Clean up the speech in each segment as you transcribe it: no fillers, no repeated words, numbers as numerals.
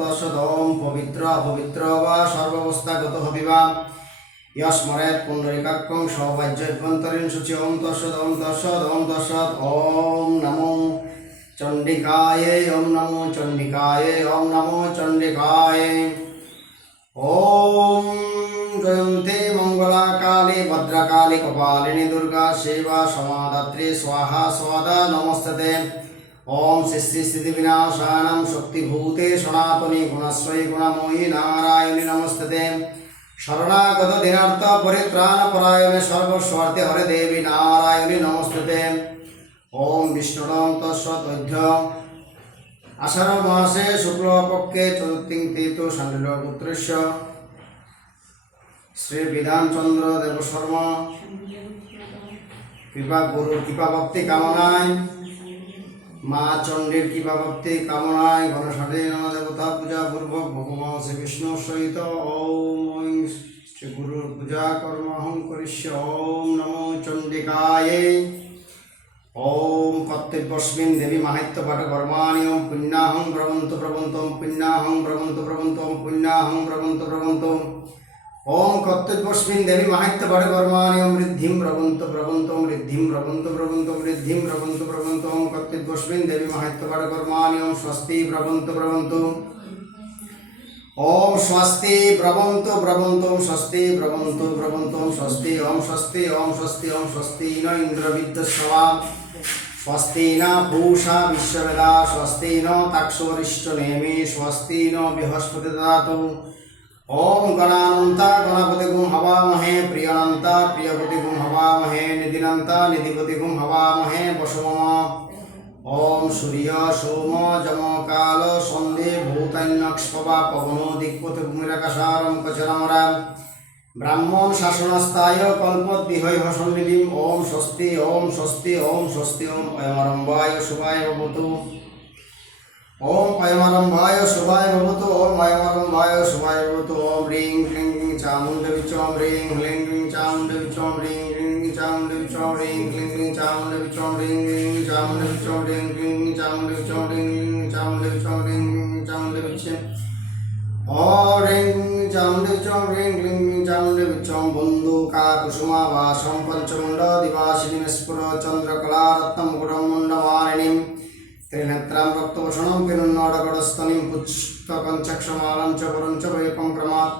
তৎসদোম পবিত্র অপবিত্র বা সর্বাবস্থাগত হবিবা স্মরেত পুণ্ডরিকাক্ষং সৌভাজ্যভ্যন্তরীণ শুচি ওম তৎসদ ওম তৎসদ ওম তৎসদ। ওম নমো চণ্ডিকায় ওম নমো চণ্ডিকায় ওম নমো চণ্ডিকায়। ওম জয়ন্তে মঙ্গলা কালী ভদ্রকালী কপালিনী দুর্গা শিবা সমাদাত্রী স্বাহা স্বাদা নমস্তে। ওম শ্রী শ্রী স্থিতি বিনাশানাং শক্তিভূতে সনাতনী গুণশ্রয়ী গুণময়ী নারায়ণী নমস্তে। শরণাগত দিনার্থ পরিত্রাণ পরায়ণে সর্বস্বার্থে হরে দেবী নারায়ণী নমস্তে। ওম বিষ্ণুরং তৎসৎ অধ্য আষাঢ় মাসে শুক্লপক্ষে চতুর্থী তিথি শাণ্ডিল্যপুত্রস্য শ্রী বিধানচন্দ্র দেবশর্মা কৃপা গুরুর কৃপা ভক্তি কামনায় মা চণ্ডীর কৃপা ভক্তি কামনায় গণেশালী দেবতা পূজা পূর্বক ভগবান শ্রী বিষ্ণুর সহিত ওম শ্রী গুরুর পূজা কর্মহং করিষ্য। ওম নমো চণ্ডিকায়। ওম কর্তব্যস্মিন দেবী মাহাত্য পাঠ কর্মাণি ওম পুণ্যাহং ব্রবন্তু ব্রবন্তম পুণ্যাহং ব্রবন্তু ব্রবন্তম পুণ্যাহং ব্রবন্তু ব্রবন্তম। ওম কর্তব্যস্মিন দেবী মাহাত্য পাঠ কর্মাণি ওম ঋদ্ধিম ব্রবন্তু ব্রবন্তম ঋদ্ধিম ব্রবন্তু ব্রবন্তম ঋদ্ধিম ব্রবন্তু ব্রবন্তম কর্তব্যস্মিন দেবী মাহাত্য পাঠ কর্মাণি ওম স্বস্তি ব্রবন্তু ব্রবন্তু। ওম স্বস্তি ব্রবন্তু ব্রবন্তম স্বস্তি ব্রবন্তু ব্রবন্তম স্বস্তি ওম স্বস্তি ওম স্বস্তি ওম স্বস্তি ন ইন্দ্রবিদ্যস্বা স্বস্তি ন পূষা বিশ্ববেদা স্বস্তি ন তাক্ষরিষ্ঠ নেমি স্বস্তি ন বৃহস্পতি দদাতু। ওম গণানন্তা গণপতি গুম হবামহে প্রিয়নন্তা প্রিয়পতি গুম হবামহে নিধিনন্তা নিধিপতি গুম হবামহে বসুমমা। ওম সূর্য সোম যম কাল সন্ধে ভূতান্যক্ষ্মবা পবনো দিক্পতি ভূমিরাকাশারম কচরমরাম ব্রাহ্মণ শাসনস্থায় কল্পদ্বিহৈহ সন্নিধিম। ওম স্বস্তি ওম স্বস্তি ওম স্বস্তি ওম অয়মারম্ভায় শুভায় ভবতু। ওম অয়মারম্ভায় শুভায় ভবতু ওম অয়মারম্ভায় শুভায় ভবতু। ওম হ্রিং ক্লিং চামুণ্ডবিচম হ্রিং হ্লিং ক্লিং চামুণ্ডবিচম হ্রিং ক্লিং চামুণ্ডবিচম হ্রিং ক্লিং ক্লিং চামুণ্ডবিচম হ্রিং ক্লিং চামুণ্ডবিচম হ্রিং ক্লিং চামুণ্ডবিচম হ্রিং ক্লিং চামুণ্ডবিচম হ্রিং ক্লিং চামুণ্ডবিচম ওম হ্রিং চামুণ্ডবিচম হ্রিং ক্লিং চামুণ্ডবিচম। বন্দুকা কুসুমাভাসম পঞ্চমুণ্ড দিবাসিনী স্ফুর চন্দ্রকলা রত্নমুকুটম মুণ্ডমালিনীম ত্রিনেত্রাম রক্তভূষণম পিনুন্নডগডস্তনিম পুস্তকং চক্ষমালং চ পরং চ বৈকং ক্রমাৎ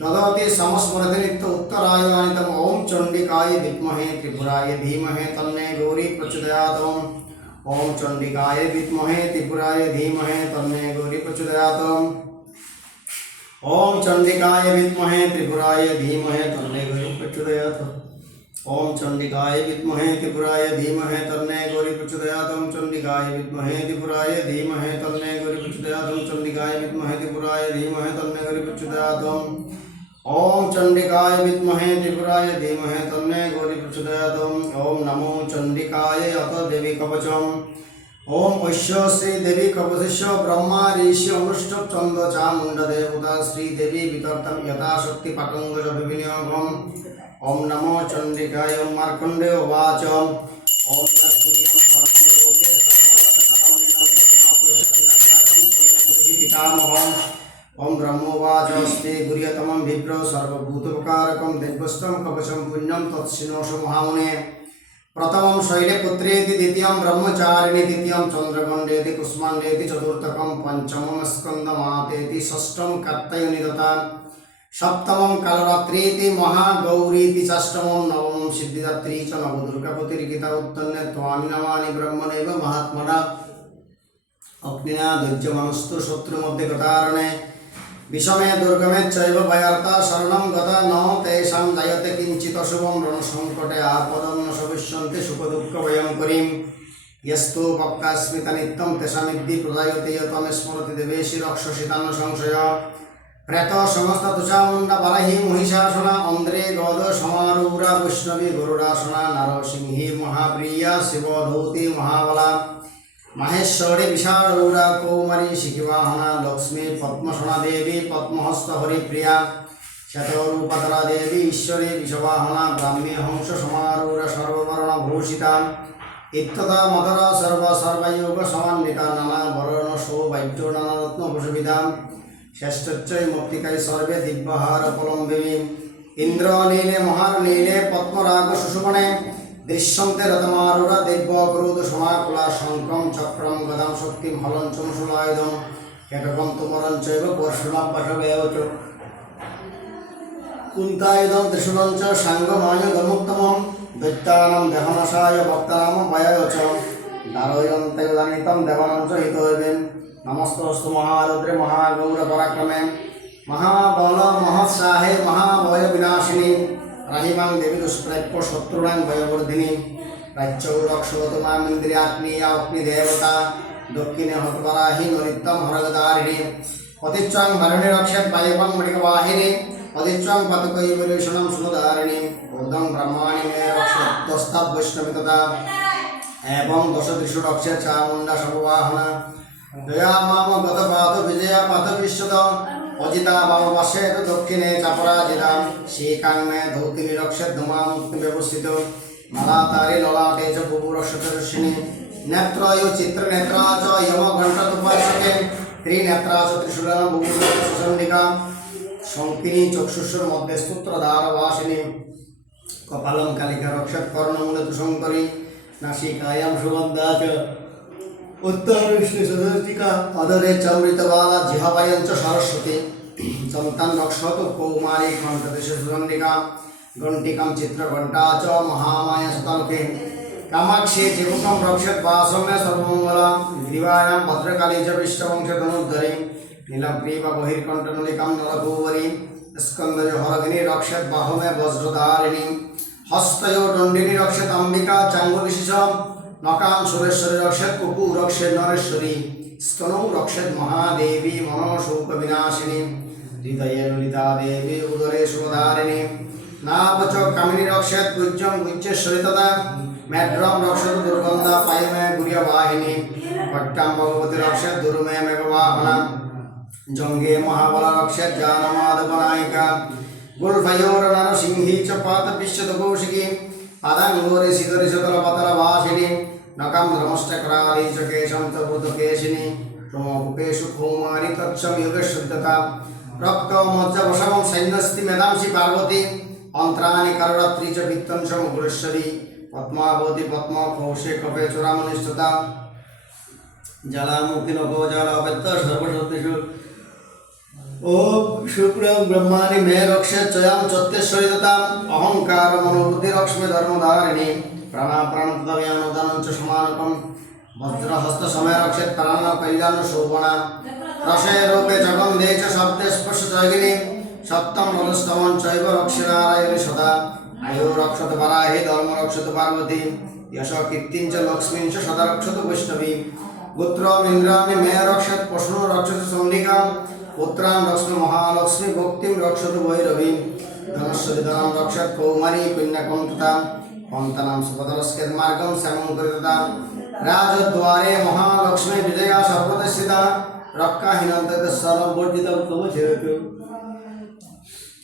দদতি সমস্মরতি নিত্য উত্তরায়ণিতম। ওম চণ্ডিকায় বিদ্মহে ত্রিপুরায় ধীমহে তন্নে গৌরী প্রচোদয়াৎ। ওম চণ্ডিকায় বিদ্মহে ত্রিপুরায় ধীমহে তন্নে গৌরী প্রচোদয়াৎ। ওম চণ্ডিকায় বিদ্মহে ত্রিপুরায় ধীমহে তন্নে গৌরী প্রচোদয়াৎ। ওম চণ্ডিকায় বিদ্মহে ত্রিপুরায় ধীমহে তন্নে গৌরী প্রচোদয়াৎ। ওম চণ্ডিকায় বিদ্মহে ত্রিপুরায় ধীমহে তন্নে গৌরী প্রচোদয়াৎ। ওম চণ্ডিকায় বিদ্মহে ত্রিপুরায় ধীমহে তন্নে গৌরী প্রচোদয়াৎ। ওম চণ্ডিকায় বিদ্মহে ত্রিপুরায় ধীমহে তন্নে গৌরী প্রচোদয়াৎ। ওম নমো চণ্ডিকায় অত দেবী কবচম। ওম ঐশ্য শ্রী দেবী কবচস্য ব্রহ্মা ঋষি অনুষ্ঠব চন্দ্র চামুণ্ড দেবতা শ্রী দেবী বিতর্তম যথাশক্তি পাটঙ্গজ বিনিয়োগম। ওম নমো চণ্ডিকায়। ওম মার্কণ্ডেয় উবাচ ওম তদ্ভুতিয়ং সর্বলোকে সর্বরক্ষসারণ্যং মেঘনাপশ্যতিরত্রাকং তন্মে পিতামহং। ওম ব্রহ্মোবাচস্তে গুহ্যতমং বিপ্র সর্বভূতোপকারকং দেবস্ত্বং কবচং পুণ্যং তৎসিনোষু মহামুনে। প্রথমং শৈলপুত্রেতি দ্বিতীয়ং ব্রহ্মচারিণী তৃতীয়ং চন্দ্রগণ্ডেতি কুষ্মাণ্ডেতি চতুর্থকং পঞ্চমং স্কন্দমাতেতি ষষ্ঠং কাত্যায়নী তথা সপ্তমং কালরাত্রিতি মহাগৌরীতি ষষ্ঠমং নবমং সিদ্ধিদাত্রী চ নবদুর্গাপতির্গীতা উত্তন্নে ত্বামি নমামি ব্রহ্মণৈব মহাত্মনা। অগ্নিনা দৈর্যমনস্তু শত্রু মধ্যে গতারণে বিষমে দুর্গমে চৈব ভয়ার্তা শরণং গতা ন তেষাং জায়তে কিঞ্চিৎ অশুভং রণসংকটে আপদং ন সবিষ্যন্তি সুখদুঃখ ভয়ঙ্করীম। यस्तु भक्तास्मित नित्यं तेषामिद्धि प्रजायते यतं स्मरति देवेशि रक्षसितान्न संशय। प्रेत समस्त तुषामुण्ड बराहि महिषासना अंद्रे गद समारूढा वैष्णवी गरुडासना नरसिंही महाप्रिया शिवधूति महाबला महेश्वरी विशारूढा कौमारी शिखिवाहना लक्ष्मी पद्मसना देवी पद्महस्त हरिप्रिया शतरूपधरा देवी ईश्वरी विषवाहना ब्राह्मी हंस समारूढ सर्ववर्ण भूषिता ইত্যতা মধুর সর্ব সর্বযোগ সমন্বিতা নানা বরণ সৌভাগ্য নানা রত্ন ভূষবিধাম শ্রেষ্ঠচ্চৈ মুক্তিকাই সর্বে দিব্যহার পলম্বিনী ইন্দ্র নীলে মহার নীলে পদ্মরাগ সুষুমণে দৃশ্যন্তে রতমারুরা দিব্য ক্রোধ সমাকুলা শঙ্কম চক্রম গদাম শক্তিম হলঞ্চম সুলায়ুধম এককম তুমরং চৈব পরশুরাম পাশবেয়চ কুন্তায়ুধম ত্রিশূলঞ্চ সাঙ্গমায়ুধমুত্তমম দৈত্যানাম দেহনাশায় ভক্তানাম ভয়ায় চ দারয়ন্তেদানিতম দেবানাম চ হিতৈবেন নমস্তস্তু মহারুদ্রে মহাগৌর পরাক্রমে মহাবল মহোৎসাহে মহাভয় বিনাশিনী রাহিমাং দেবী দুষ্প্রাপ্য শত্রুণাং ভয়বর্ধিনী রাজ্যৌরক্ষোতমামিন্দ্রিয়াগ্নিয়া অগ্নিদেবতা দক্ষিণে হতবরাহি নরিত্যম হরগদারিণী অতিচ্ছাং ভরণী রক্ষেত বায়ুবং মৃগবাহিনী অতিচ্ছাং পতকৈবরেষণম সুধারিণী ঊর্ধ্বং ব্রহ্মাণি মে রক্ষস্তস্তাব বৈষ্ণবী তথা এবং দশত্রিশু রক্ষে চামুণ্ডা সর্ববাহনা জয়া মাম গত পাথ বিজয়া পাথ বিশ্বত অজিতা বাম পাশে দক্ষিণে চাপরাজিতা শ্রীকাং মে ধৌতিনী রক্ষে ধুমা মুক্তি ব্যবস্থিত মালা তারি ললাটে চ বুভু রক্ষতর্ষিণী নেত্রয় চিত্র নেত্রা চ যম ঘণ্টতুপাসকে ত্রিনেত্রা চ ত্রিশূলনা বুভু সুচণ্ডিকা শঙ্কিনী চক্ষুষুর মধ্যে স্তোত্রধার বাসিনী কপালম কালিকা রক্ষত কর্ণমূলে তুষঙ্করী নাসিকায়াম সুগন্ধা চ উত্তরবিষ্ণু সদস্তিকা অদরে চমৃতবালা জিহবায়ঞ্চ সরস্বতী চন্তান রক্ষত কৌমারী ঘণ্টদেশ সুচণ্ডিকা ঘণ্টিকাম চিত্রঘণ্টা চ মহামায়া শতানুকে কামাক্ষী চিবুকম রক্ষত বাসমে সর্বমঙ্গলা গ্রীবায়াম ভদ্রকালী চ বিশ্ববংশ ধনুর্ধরী নীলগ্রীবা বহির্কণ্ঠনলিকাম নরভূবরী স্কন্দয় হরগিনী রক্ষত বাহুমে বজ্রধারিণী হস্তয় দণ্ডিনী রক্ষত অম্বিকা চাঙ্গুবিশিষ নকাম সুরেশ্বরী রক্ষত কুকু রক্ষেত নরেশ্বরী স্তনৌ রক্ষত মহাদেবী মনোশোক বিনাশিনী হৃদয়ে ললিতা দেবী উদরে শুভধারিণী নাবচ কামিনী রক্ষত গুজ্জম গুজ্জেশ্বরী তথা মেড্রম রক্ষত দুর্গন্ধা পায়মে গুরিয়বাহিনী পট্টাম ভগবতী রক্ষত দুর্মে মেঘবাহনা জঙ্গে মহাবলা রক্ষত জানমাদবনায়িকা গুলফয়োর নরসিংহী চ পাত বিশ্বত কৌশিকী পাদাঙ্গোরে সিদরি শতল পতল ভাসিনী নকম ধর্মষ্টকরালী চ কেশম চ কেশিনী প্রমোপেশু কৌমারী তৎসম যোগেশ্বরতা রক্ত মজ্জ বসবম সৈন্যস্তি মেধাংসী পার্বতী অন্ত্রাণি কররাত্রি চ বিত্তংশ মুকুলেশ্বরী পদ্মাবতী পদ্ম কৌশে কপে চূড়ামনিষ্ঠতা জলামুখী নভো জলাপেত্ত সর্বশক্তিষু ओम शुक्रं ब्रह्माणि मे रक्षे चयाम चत्तेश्वरी तथा अहंकार मनोबुद्धि रक्ष्मे धर्मधारिणी प्राणा प्राणतव्यानुदानं च समानकं वज्रहस्त समय रक्षेत प्राण कल्याण शोभना रसे रूपे च गन्धे च शब्दे स्पर्श जगिनी सप्तम रजस्तमं चैव रक्षे नारायणी सदा आयु रक्षत वराहि धर्म रक्षत पार्वती यश कीर्तिं च लक्ष्मीं च सदा रक्षत वैष्णवी पुत्रम् इन्द्राणि मे रक्षेत पशुं रक्षत चण्डिका पुत्रां रक्ष्म महालक्ष्मी भक्तिं रक्षत भैरवी धनस्वती धनं रक्षत कौमारी कन्याकं तथा पन्थनां सुपदरस्केत मार्गं श्यामं कृतता राजद्वारे महालक्ष्मी विजया सर्वतस्थिता रक्षाहीनन्ते सर्ववर्जितं कवचेतु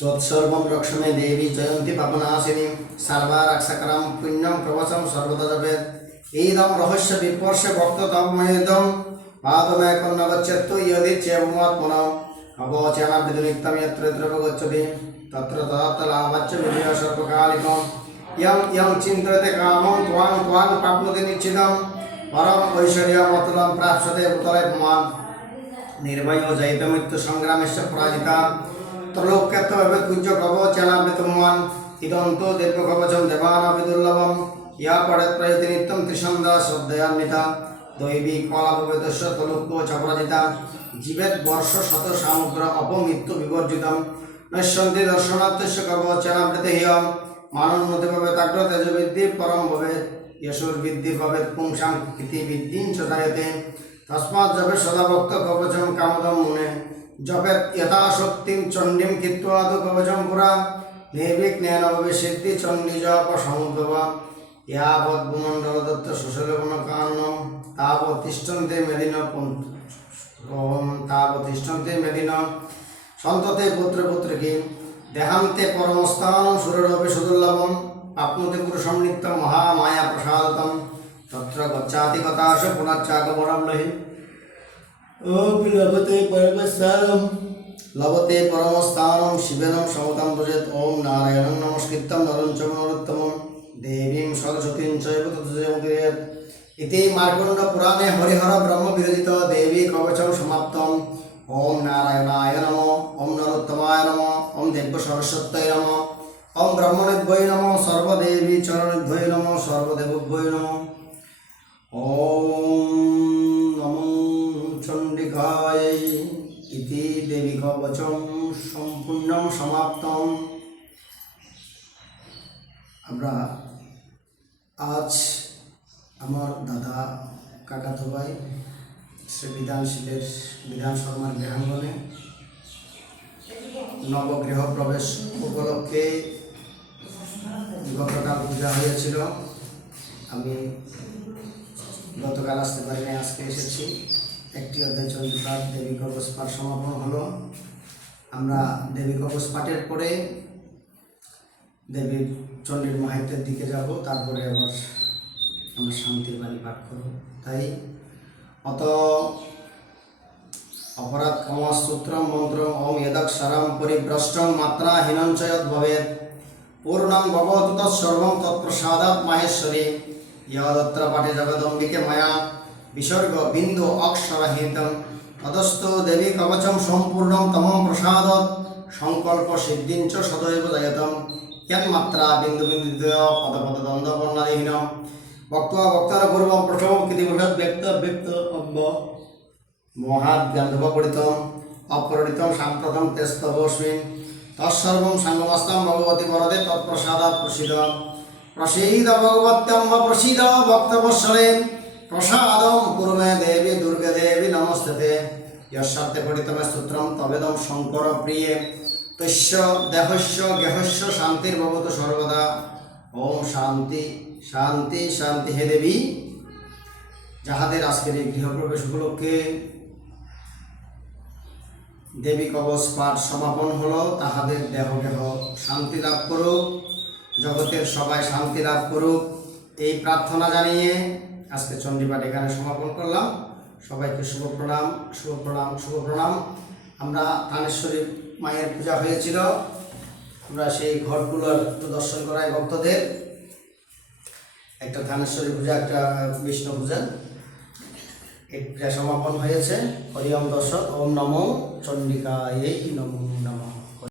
तत्सर्वं रक्षमे देवी जयन्ती पापनाशिनी सर्वारक्षकरां पुण्यं प्रवचं सर्वदा जपेत् इदं रहस्य विपर्श भक्ततमयेदं पादमेकं न गच्छतु यदि चेवमात्मना अवचनाभिनिक्तं यत्र यत्र गच्छति तत्र तत्र लाभच्च विजय सर्वकालिकं यं यं चिन्तयते कामं त्वां त्वां प्राप्नोति निश्चितं परम ऐश्वर्यमतुलं प्राप्स्यते भूतले पुमान् निर्भयो जयितमृत्यु संग्रामस्य पराजिता त्रैलोक्यत्वं पूज्य कवचनाभितुमान् इदं तु दिव्यकवचं देवानापि दुर्लभं या पठत्प्रयति नित्यं त्रिसन्ध्या श्रद्धयान्विता दैवी कलापवेदस्य तलुक्को चपराजिता जीवेत वर्ष शत सामुग्र अपमृत्यु विवर्जितं नश्यन्ति दर्शनार्थस्य कवचनावृतेयं मानोन्नति भवेत् अग्र तेजोविद्धि परं भवेत् यशोर्विद्धि भवेत् पुंसां कीर्तिविद्धिं च जायते तस्मात् जपे सदा भक्त कवचं कामदं मुने जपेत् यथाशक्तिं चण्डीं कृत्वा तु कवचं पुरा निर्विघ्नेन भविष्यति चण्डी जप समुद्भवा यावत् भूमण्डलदत्त सुशलगुणकान्नं तावत् तिष्ठन्ते मेदिन सन्तते पुत्रपुत्रिकी देहान्ते परमस्थानं सुररोपि सुदुर्लभं प्राप्नोति पुरुषं नित्यं महामाया प्रसादतं तत्र गच्छाति गताश पुनश्चागमनं नहि ओम लभते परमस्थानं लभते परमस्थानं शिवेनं समतं भजेत् ओम नारायणं नमस्कृतं नरं चैव नरोत्तमं देवीं सरस्वतीं चैव तत्संकीर्तयेत् इति मार्कण्ड पुराणे हरिहर ब्रह्म विरचित देवी कवचं समाप्तम् ओम नारायणाय नमः ओम नरोत्तमाय नमः ओम देव सरस्वत्यै नमः ओम ब्रह्मणेभ्यै नमः सर्वदेवी चरणेभ्यै नमः सर्वदेवभ्यै नमः ओम नमो चंडिकाय इति देवी कवचं सम्पूर्णं समाप्तम् আমরা আজ আমার দাদা কাকাতো ভাই শ্রী বিধানশীলের বিধান শর্মার গৃহাঙ্গনে নবগৃহ প্রবেশ উপলক্ষে গতকাল পূজা হয়েছিল। আমি গতকাল আসতে পারিনি, আজকে এসেছি। একটি অধ্যায় চন্দ্রপাঠ দেবী কবচ পাঠ সমাপন হলো। আমরা দেবী কবচ পাঠের পরে দেবীর চণ্ডীর মাহাত্ম্যের দিকে যাব, তারপরে আবার আমরা শান্তির বাণী পাঠ করব। তাই অত অপরাধ ক্ষমাসূত্রম মন্ত্র ওম যদক্ষরম পরিভ্রষ্টং মাত্রাহীনং চ যদ ভবেৎ পূর্ণং ভবতু তৎসর্বং তৎপ্রসাদাৎ মাহেশ্বরী যদত্র পাঠে জগদম্বিকে ময়া বিসর্গ বিন্দু অক্ষরহিতং তদস্তু দেবী কবচম সম্পূর্ণং তমং প্রসাদাৎ সংকল্প সিদ্ধিং চ সদৈব জায়তম यन्मात्रा बिंदु बिंदु पद पद द्वंद्व वर्णादिहीनम वक्त्वा वक्तार पूर्वं प्रथमं किति बृहत् व्यक्त व्यक्त अब्ब मोहात् गन्धवपडितम् अपरणितं साम्प्रतं तेस्तवस्मिन् तत्सर्वं संगमस्तं भगवती वरदे तत्प्रसादात् प्रसीद प्रसीद भगवत्यम्ब प्रसीद भक्तवत्सले प्रसादं कुरु मे देवी दुर्गे देवी नमस्ते यस्यार्थे पठितं स्तोत्रं तवेदं शंकर प्रिये तस्य देहस्य गेहस्य शांतिर्भवतु सर्वदा ओम शांति शांति शांति। हे देवी যাহাদের আজকের এই গৃহপ্রবেশ উপলক্ষে দেবী কবচ পাঠ সমাপন হলো, তাহাদের দেহ দেহ শান্তি লাভ করুক, জগতের সবাই শান্তি লাভ করুক, এই প্রার্থনা জানিয়ে আজকে চণ্ডীপাঠ এখানে সমাপন করলাম। সবাইকে শুভ প্রণাম, শুভ প্রণাম, শুভ প্রণাম। আমরা থানেশ্বরী মায়ের পূজা হয়েছিল, আমরা সেই ঘটগুলোর দর্শন করাই ভক্তদের। একটা থানেশ্বরী পূজা, একটা বিষ্ণু পূজা, এই পূজা সমাপন হয়েছে। হরি ওম দর্শক, ওম নমো চণ্ডিকায় নমো নমঃ।